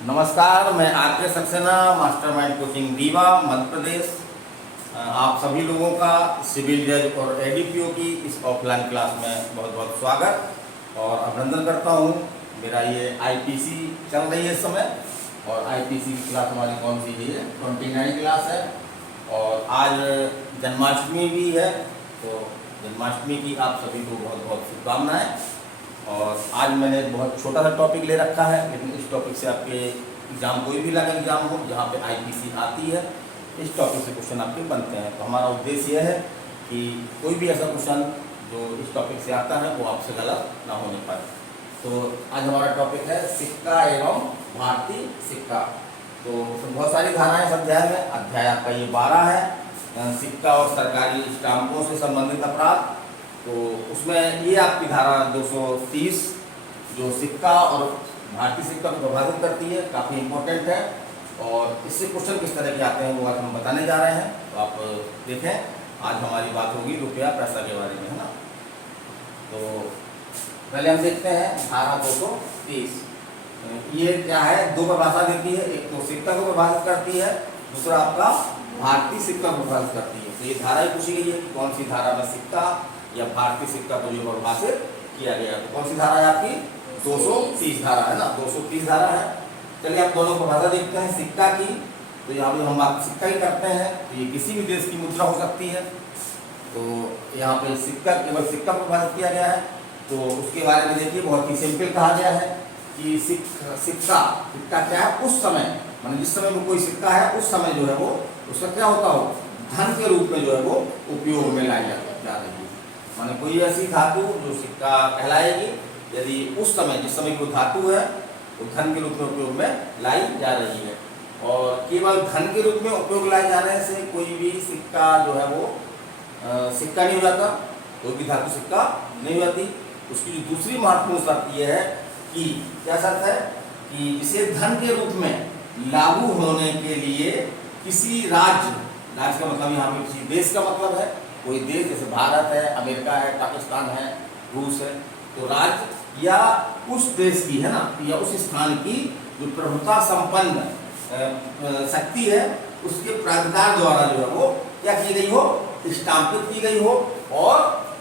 नमस्कार, मैं आर के सक्सेना, मास्टरमाइंड कोचिंग रीवा मध्य प्रदेश। आप सभी लोगों का सिविल जज और एडीपीओ की इस ऑफलाइन क्लास में बहुत बहुत स्वागत और अभिनंदन करता हूँ। मेरा ये आईपीसी चल रही है इस समय और आईपीसी की क्लास हमारी कौन सी है, 29 क्लास है। और आज जन्माष्टमी भी है, तो जन्माष्टमी की आप सभी को बहुत बहुत शुभकामनाएँ। और आज मैंने बहुत छोटा सा टॉपिक ले रखा है, लेकिन इस टॉपिक से आपके एग्जाम कोई भी लगा एग्जाम हो जहाँ पे आईपीसी आती है, इस टॉपिक से क्वेश्चन आपके बनते हैं। तो हमारा उद्देश्य यह है कि कोई भी ऐसा क्वेश्चन जो इस टॉपिक से आता है वो आपसे गलत ना होने पाए। तो आज हमारा टॉपिक है सिक्का एवं भारतीय सिक्का। तो बहुत सारी धाराएं इस अध्याय में, अध्याय आपका ये 12 है, सिक्का और सरकारी स्टाम्पों से संबंधित अपराध। तो उसमें ये आपकी धारा 230 जो सिक्का और भारतीय सिक्का को प्रभावित करती है, काफ़ी इम्पोर्टेंट है। और इससे क्वेश्चन किस तरह के आते हैं वो आज हम बताने जा रहे हैं। तो आप देखें, आज हमारी बात होगी रुपया पैसा के बारे में, है ना। तो पहले हम देखते हैं धारा 230। ये क्या है, दो परिभाषा देती है, एक तो सिक्का को प्रभावित करती है, दूसरा आपका भारतीय सिक्का को प्रभावित करती है। तो ये धारा ही पूछी गई है कि कौन सी धारा में सिक्का या भारतीय सिक्का को जो परिभाषित किया गया। तो कौन सी धारा है आपकी, 230 धारा है ना, 230 धारा है। चलिए आप दोनों परिभाषा देखते हैं सिक्का की। तो यहाँ पे हम बात सिक्का ही करते हैं, तो ये किसी भी देश की मुद्रा हो सकती है। तो यहाँ पे सिक्का केवल सिक्का प्रभावित किया गया है। तो उसके बारे में देखिए, बहुत ही सिंपल कहा गया है कि सिक्का क्या है, उस समय मतलब जिस समय में कोई सिक्का है उस समय जो है वो उसका क्या होता हो, धन के रूप में जो है वो उपयोग में लाई जा रही है। माने कोई ऐसी धातु जो सिक्का कहलाएगी यदि उस समय जिस समय कोई धातु है वो धन के रूप में उपयोग में लाई जा रही है। और केवल धन के रूप में उपयोग लाए जाने से कोई भी सिक्का जो है वो सिक्का नहीं हो जाता, कोई भी धातु सिक्का नहीं हो जाती। उसकी जो दूसरी महत्वपूर्ण शर्त यह है कि क्या शर्त है कि इसे धन के रूप में लागू होने के लिए किसी राज्य का मतलब यहाँ पे किसी देश का मतलब है, कोई देश जैसे भारत है, अमेरिका है, पाकिस्तान है, रूस है, तो राज्य या उस देश की है ना, या उस स्थान की जो प्रभुता संपन्न शक्ति है उसके प्राधिकार द्वारा जो है वो क्या की गई हो, स्थापित की गई हो और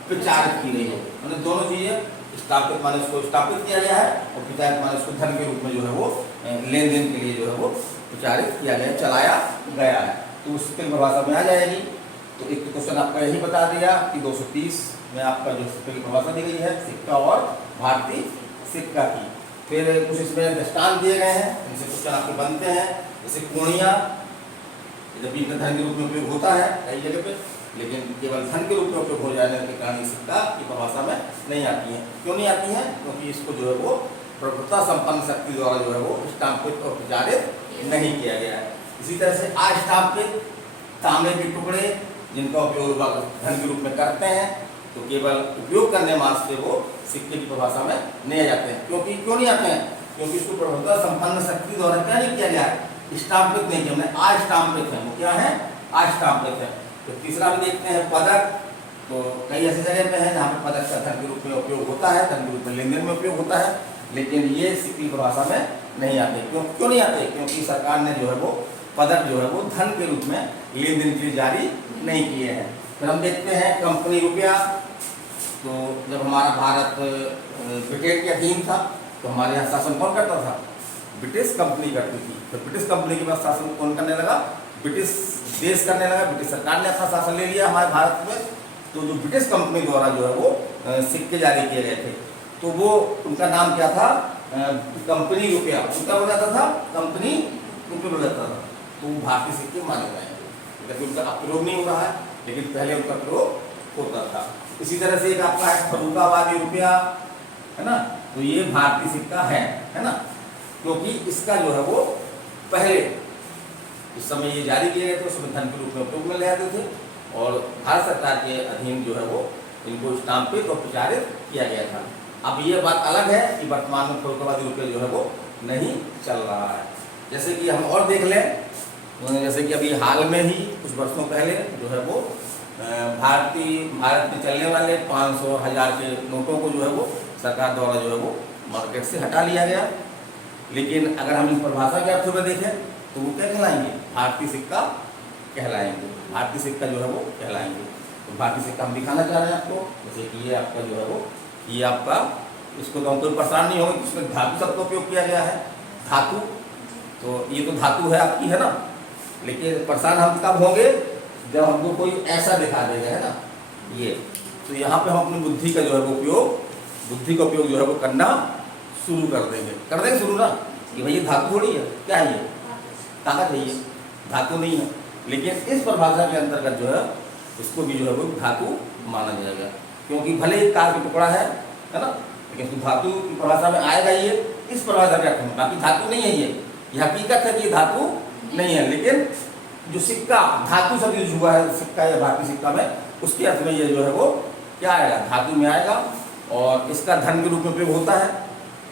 प्रचारित की गई हो। मतलब दोनों चीजें, स्थापित माने उसको स्थापित किया गया है और प्रचारित माने उसको धन के रूप में जो है वो लेन देन के लिए जो है वो प्रचारित किया गया, चलाया गया है। तो उसके परिभाषा में आ जाएगी। तो एक तो क्वेश्चन आपका यही बता दिया कि 230 में आपका जो सिक्के की परिभाषा दी गई है सिक्का और भारतीय सिक्का की। फिर कुछ इसमें दृष्टांत दिए गए हैं, इनसे क्वेश्चन आपके बनते हैं। जैसे कोणिया, जब इनका धन के रूप में उपयोग होता है कई जगह पे, लेकिन केवल धन के रूप में उपयोग हो जाने के कारण सिक्का की परिभाषा में नहीं आती है। क्यों नहीं आती है? क्योंकि इसको जो है वो प्रभुता संपन्न शक्ति द्वारा जो है वो स्टाम्पित और प्रचारित नहीं किया गया है। इसी तरह से अस्टाम्पित तांबे के टुकड़े जिनका उपयोग धन के रूप में करते हैं, तो केवल उपयोग करने मात्र से वो सिक्के की परिभाषा में नहीं आ जाते हैं। क्यों नहीं आते हैं? क्योंकि इसको प्रभुता संपन्न शक्ति द्वारा क्या नहीं किया गया है, स्टाम्पित नहीं किया। हमने अस्टाम्पित है, वो क्या है, अस्टाम्पित है। तो तीसरा भी देखते हैं पदक। तो कई ऐसी जगह पे है जहाँ पे पदक का धन के रूप में उपयोग होता है, धन के रूप में लेन देन में उपयोग होता है, लेकिन ये सिक्के की परिभाषा में नहीं आते। क्यों नहीं आते? क्योंकि सरकार ने जो है वो पदक जो है वो धन के रूप में लेन देन के लिए जारी नहीं किए हैं। फिर हम देखते हैं कंपनी रुपया। तो जब हमारा भारत ब्रिटेन के अधीन था तो हमारे यहाँ शासन कौन करता था, ब्रिटिश कंपनी करती थी। तो ब्रिटिश कंपनी के बाद शासन कौन करने लगा, ब्रिटिश देश करने लगा। ब्रिटिश सरकार ने अपना शासन ले लिया हमारे भारत में। तो जो ब्रिटिश कंपनी द्वारा जो है वो सिक्के जारी किए गए थे, तो वो उनका नाम क्या था, कंपनी रुपया। उनका हो जाता था कंपनी रुपया हो जाता था। तो वो भारतीय सिक्के माने जाएंगे, लेकिन उनका प्रयोग नहीं हो रहा है, लेकिन पहले उनका प्रयोग होता था। इसी तरह से एक आपका है फर्रुखाबादी रुपया, है ना। तो ये भारतीय सिक्का है ना, क्योंकि इसका जो है वो पहले इस समय ये जारी किए गए थे, उस समय धन के रूप में उपयोग में ले आते थे और भारत सरकार के अधीन जो है वो इनको स्टाम्पित और प्रचारित किया गया था। अब ये बात अलग है कि वर्तमान में फर्रुखाबादी रुपया जो है वो नहीं चल रहा है। जैसे कि हम और देख लें, जैसे कि अभी हाल में ही कुछ वर्षों पहले जो है वो भारत में चलने वाले 500, 1000 के नोटों को जो है वो सरकार द्वारा जो है वो मार्केट से हटा लिया गया। लेकिन अगर हम इस परिभाषा के अर्थ में देखें तो वो क्या कहलाएंगे, भारतीय सिक्का कहलाएंगे, भारतीय सिक्का जो है वो कहलाएंगे। तो भारतीय सिक्का हम दिखाना चाह रहे हैं आपको, जैसे कि ये आपका जो है वो, ये आपका, इसको तो हम कोई परेशान नहीं होंगे, इसमें धातु शब्द का उपयोग किया गया है, धातु, तो ये तो धातु है आपकी, है ना। लेकिन परेशान हम कब होंगे, जब हमको कोई ऐसा दिखा देगा, है ना, ये, तो यहाँ पे हम अपनी बुद्धि का जो है वो उपयोग, बुद्धि का उपयोग जो है वो करना शुरू कर देंगे शुरू ना, कि भाई ये धातु थोड़ी है, क्या है ये, कागज है, ये धातु नहीं है। लेकिन इस परिभाषा के अंतर्गत जो है इसको भी जो है वो धातु माना जाएगा, क्योंकि भले ही कागज का टुकड़ा है ना, लेकिन इसको धातु की परिभाषा में आएगा ये, इस परिभाषा के अर्थ में, बाकी धातु नहीं है ये हकीकत है कि ये धातु नहीं है। लेकिन जो सिक्का धातु शब्द यूज हुआ है सिक्का या भारतीय सिक्का में, उसके अर्थ में ये जो है वो क्या आएगा, धातु में आएगा। और इसका धन के रूप में उपयोग होता है,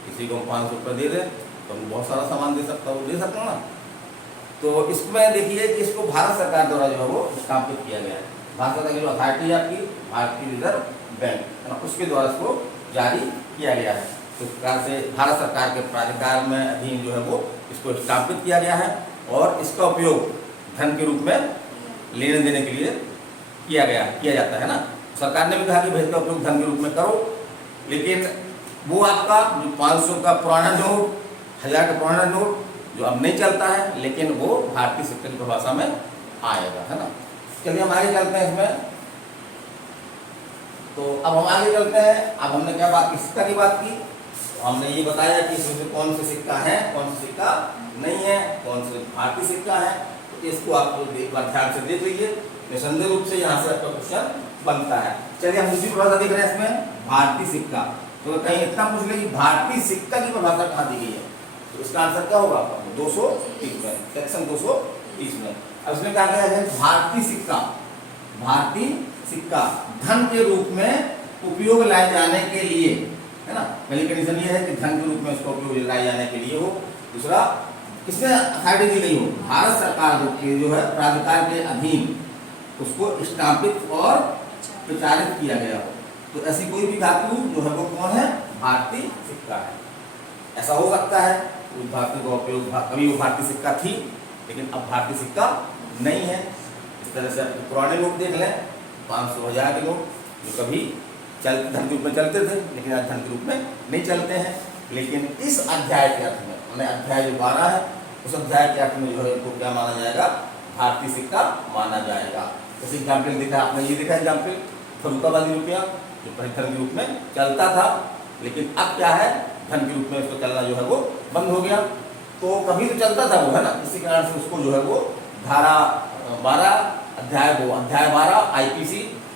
किसी को हम 500 रुपये दे दें तो हम बहुत सारा सामान दे सकता हूँ, दे सकते हो ना। तो इसमें देखिए कि इसको भारत सरकार द्वारा जो है वो स्थापित किया गया है, भारत सरकार की जो अथॉरिटी है आपकी भारतीय रिजर्व बैंक, है ना, उसके द्वारा इसको जारी किया गया है। तो इस प्रकार से भारत सरकार के प्राधिकार में अधीन जो है वो इसको स्थापित किया गया है, और इसका उपयोग धन के रूप में लेने देने के लिए किया जाता है ना। सरकार ने भी कहा कि भाई इसका उपयोग धन के रूप में करो, लेकिन वो आपका जो 500 का पुराना नोट, 1000 का पुराना नोट जो अब नहीं चलता है, लेकिन वो भारतीय सिक्के की परिभाषा में आएगा, है ना। चलिए हम आगे चलते हैं इसमें। तो अब हम आगे चलते हैं, अब हमने क्या बात की, सिक्का की बात की, तो हमने ये बताया कि इसमें कौन से सिक्का है, कौन सा सिक्का नहीं है, कौन से भारतीय सिक्का है। तो इसको आप एक बार ध्यान से देख लीजिए, निसंदेह रूप से यहाँ से आपका क्वेश्चन बनता है। चलिए हम दूसरी परिभाषा देख रहे हैं इसमें, भारतीय सिक्का। तो कहीं इतना पूछ ले कि भारतीय सिक्का की परिभाषा कहाँ दी गई है, तो इसका आंसर क्या होगा, 230 में, सेक्शन 230 में। अब इसमें क्या कहा है, भारतीय सिक्का, भारतीय सिक्का धन के रूप में उपयोग लाए जाने के लिए, है ना। पहली कंडीशन ये है कि धन के रूप में उसका उपयोग लाए जाने के लिए हो। दूसरा, किसने अथॉरिटी दी गई हो, भारत सरकार के जो है प्राधिकार के अधीन उसको स्थापित और प्रचारित किया गया हो। तो ऐसी कोई भी धातु जो है वो कौन है, भारतीय सिक्का है। ऐसा हो सकता है उस धातु का उपयोग कभी वो भारतीय सिक्का थी, लेकिन अब भारतीय सिक्का नहीं है। इस तरह से पुराने नोट देख लें, 500 1000 के नोट जो कभी धन के रूप में चलते थे, लेकिन आज धन के रूप में नहीं चलते हैं। लेकिन इस अध्याय के अर्थ में, अध्याय जो 12 है, उस अध्याय के अर्थ में जो है इनको क्या माना जाएगा, भारतीय सिक्का माना जाएगा। जैसे एग्जाम्पल दिखा आपने, ये दिखा एग्जाम्पल, फरुखाबादी रुपया जो पहले धन के रूप में चलता था, लेकिन अब क्या है, धन के रूप में उसको चलना जो है वो बंद हो गया। तो कभी तो चलता था वो, है ना, इसी कारण से उसको जो है वो धारा 12 अध्याय 12 IPC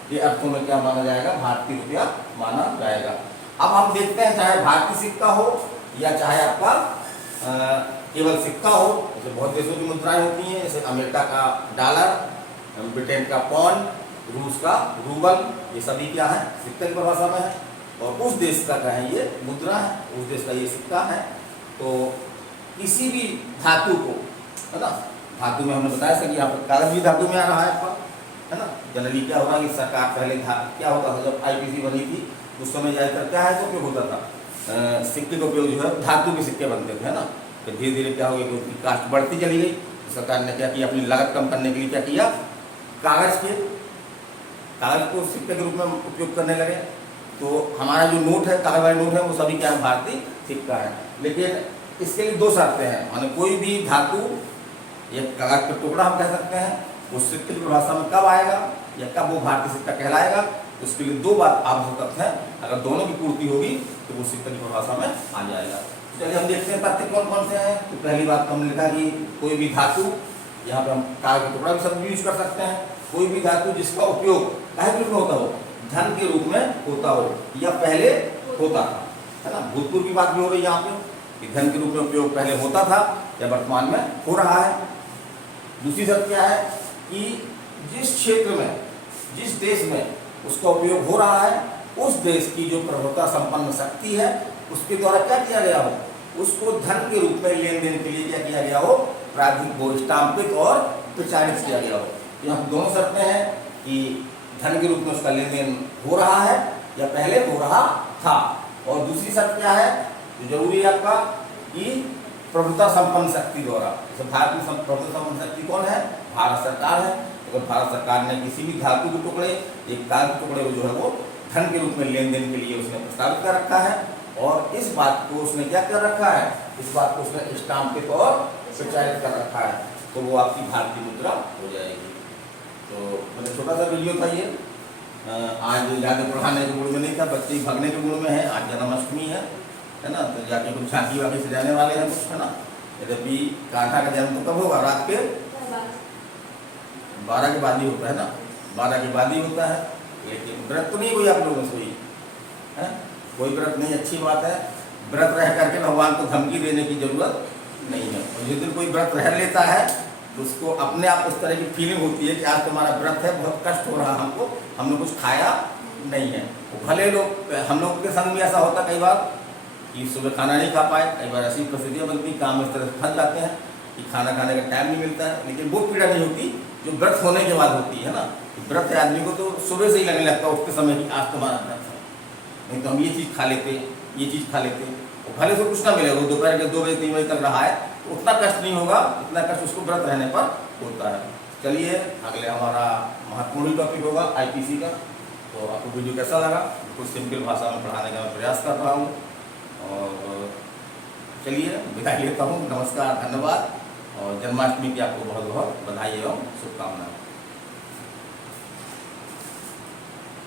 के अर्थों में क्या माना जाएगा, भारतीय रुपया माना जाएगा। अब हम देखते हैं, चाहे भारतीय सिक्का हो या चाहे आपका केवल सिक्का हो, जैसे बहुत देशों की मुद्राएं होती हैं, जैसे अमेरिका का डॉलर, ब्रिटेन का पौंड, रूस का रूबल, ये सभी क्या है, सिक्के की परिभाषा में है। और उस देश का क्या है, ये मुद्रा है, उस देश का ये सिक्का है। तो किसी भी धातु को, है ना, धातु में हमने बताया कि यहाँ पर कागज भी धातु में आ रहा है आपका, है ना। जनरली क्या होगा कि सरकार पहले क्या होता था, जब IPC बनी थी उस समय ज़्यादातर क्या है, तो उपयोग होता था सिक्के का उपयोग जो है धातु के सिक्के बनते थे, है ना। तो धीरे धीरे क्या हो गया कि उनकी कास्ट बढ़ती चली गई, तो सरकार ने क्या किया, अपनी लागत कम करने के लिए क्या किया, कागज को सिक्के के रूप में उपयोग करने लगे। तो हमारा जो नोट है, कागज वाले नोट है, वो सभी क्या है, भारतीय सिक्का है। लेकिन इसके लिए 2 शर्तें हैं, माने कोई भी धातु या कागज का टुकड़ा हम कह सकते हैं, वो सिक्के की परिभाषा में कब आएगा या कब वो भारतीय सिक्का कहलाएगा, उसके लिए 2 बात आवश्यक है। अगर दोनों की पूर्ति होगी तो वो सिक्के की परिभाषा में आ जाएगा। चलिए हम देखते हैं तथ्य कौन कौन से हैं। तो पहली बात तो हमने लिखा कि कोई भी धातु, यहाँ पे हम कागज का टुकड़ा भी शब्द यूज कर सकते हैं, कोई भी धातु जिसका उपयोग काहे के रूप में होता हो, धन के रूप में होता हो या पहले होता था, है ना। भूतपूर्व की बात भी हो रही है यहाँ पे कि धन के रूप में उपयोग पहले होता था या वर्तमान में हो रहा है। दूसरी शर्त क्या है कि जिस क्षेत्र में, जिस देश में उसका उपयोग हो रहा है, उस देश की जो प्रभुता संपन्न शक्ति है, उसके द्वारा क्या किया गया हो, उसको धन के रूप में लेन देन के लिए क्या किया गया हो, प्राधिक स्टाम्पित और प्रचारित किया गया हो। यहाँ दोनों शर्तें हैं कि धन के रूप में उसका लेन देन हो रहा है या पहले हो रहा था। और दूसरी शर्त क्या है, जो जरूरी है आपका, कि प्रभुता संपन्न शक्ति द्वारा। जैसे भारत में प्रभुता संपन्न शक्ति कौन है? भारत सरकार है। तो भारत सरकार ने किसी भी धातु के टुकड़े, एक तार के टुकड़े को जो है वो धन के रूप में लेन देन के लिए उसने प्रस्तावित कर रखा है। और इस बात को उसने क्या कर रखा है? इस बात को उसने स्टाम्प के तौर प्रचारित कर रखा है, तो वो आपकी भारतीय मुद्रा हो जाएगी। तो मतलब छोटा सा वीडियो था ये। आज ज़्यादा पढ़ाने के मूड में नहीं था, बच्चे भागने के मूड में है। आज जन्माष्टमी है ना, तो जाके कुछ झांकी वाकी सजाने वाले हैं कुछ, है ना। यद्यपि कान्हा का जन्म तो कब होगा? रात के 12 के बाद ही होता है ना, 12 के बाद ही होता है। लेकिन व्रत तो नहीं कोई आप लोगों से हुई है, कोई व्रत नहीं, अच्छी बात है। व्रत रह करके भगवान को धमकी देने की जरूरत नहीं है। और जिस दिन कोई व्रत रह लेता है तो उसको अपने आप इस तरह की फीलिंग होती है कि आज तुम्हारा व्रत है, बहुत कष्ट हो रहा हमको, हमने कुछ खाया नहीं है। वो भले लोग, हम लोग के संग में ऐसा होता कई बार कि सुबह खाना नहीं खा पाए, कई बार ऐसी परिस्थितियाँ बनती, काम इस तरह से फंस जाते हैं कि खाना खाने का टाइम नहीं मिलता है। लेकिन वो पीड़ा नहीं होती जो व्रत होने के बाद होती है ना। व्रत आदमी को तो सुबह से ही लगने लगता है, उठते समय कि आज तुम्हारा व्रत है, नहीं तो हम ये चीज़ खा लेते, ये चीज़ खा लेते। वो भले से कुछ ना मिले, वो दोपहर के 2 बजे 3 बजे तक रहा है, तो उतना कष्ट नहीं होगा, इतना कष्ट उसको व्रत रहने पर होता है। चलिए अगले हमारा महत्वपूर्ण टॉपिक होगा IPC का। तो आपको वीडियो कैसा लगा? कुछ सिंपल भाषा में पढ़ाने का मैं प्रयास कर रहा हूँ। और चलिए विदाई लेता हूँ, नमस्कार, धन्यवाद। और जन्माष्टमी की आपको बहुत बहुत बधाई एवं शुभकामनाएं।